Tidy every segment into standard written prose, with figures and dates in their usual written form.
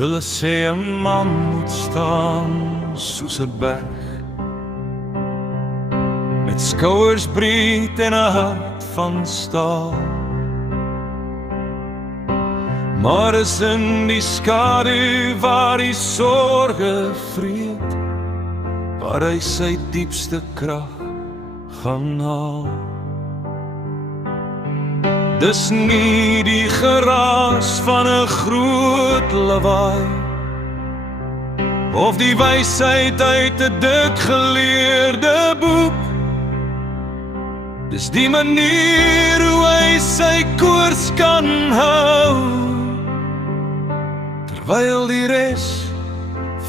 Hulle sê 'n man moet staan soos 'n berg, met skouers breed en 'n hart van staal. Maar is in die skadu waar die sorge vreet, waar hy sy diepste krag gaan haal. Dis nie die geraas van 'n groot lawaai, of die wysheid uit 'n dik geleerde boek. Dis die manier hoe hy sy koers kan hou, terwyl die res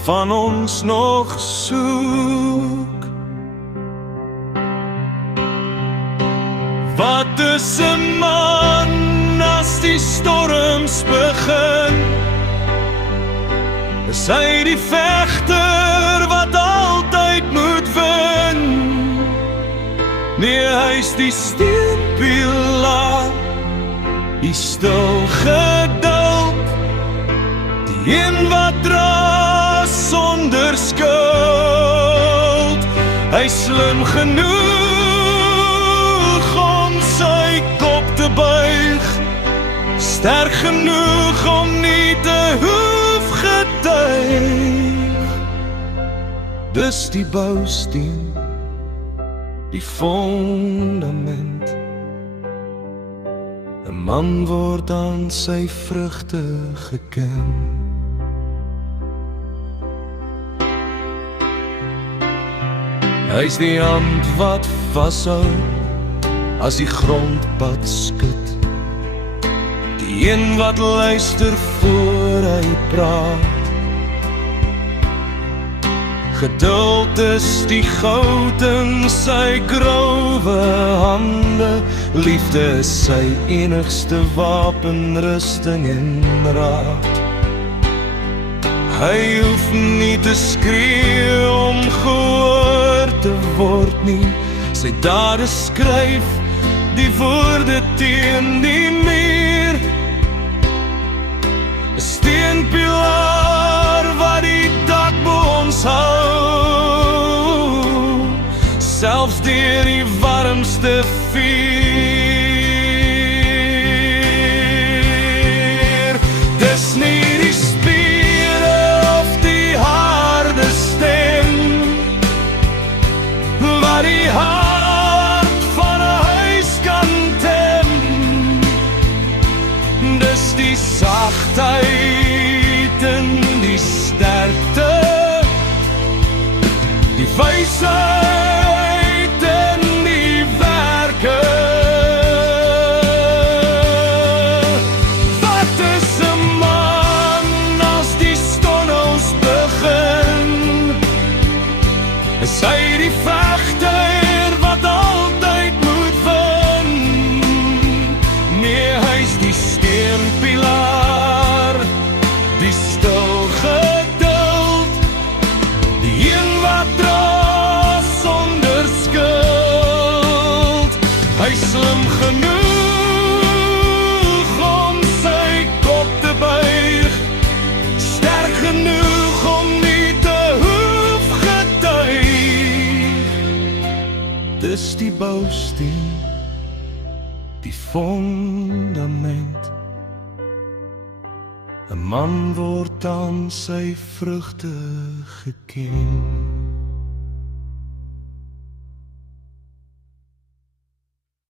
van ons nog soek. Wat is 'n man as die storms begin? Is hy die vegter wat altyd moet wen? Nee, hy is die steunpilaar, die stil geduld, die een wat dra sonder skuld. Hy slim genoeg om sy kop te buig, sterk genoeg om nie te hoef getuig. Dis die bousteen, die fondament. 'n man word aan sy vrugte geken. Hy's die hand wat vashou as die grondpad skud, die een wat luister voor hy praat. Geduld is die goud in sy grauwe hande, liefde is sy enigste wapen, rusting en raad. Hy hoef nie te skree om gehoor te word nie, sy dade skryf die woorde teen die muur. 'n steenpilaar wat die dak bo ons hou, selfs deur die warmste vuur. Dis nie die spiere of die harde stem, wat die hart van 'n huis kan tem. Dis die sagtheid en die sterkte, die wysheid en die werke. Wat is 'n man as die storms begin? Is hy die vegter wat altyd moet wen? Nee, hy's die steunpilaar, die stil geduld, die een wat dra sonder skuld. Hy slim genoeg om sy kop te buig, sterk genoeg om nie te hoef getuig. Dis die bousteen, die fondament. 'n man word aan sy vrugte geken.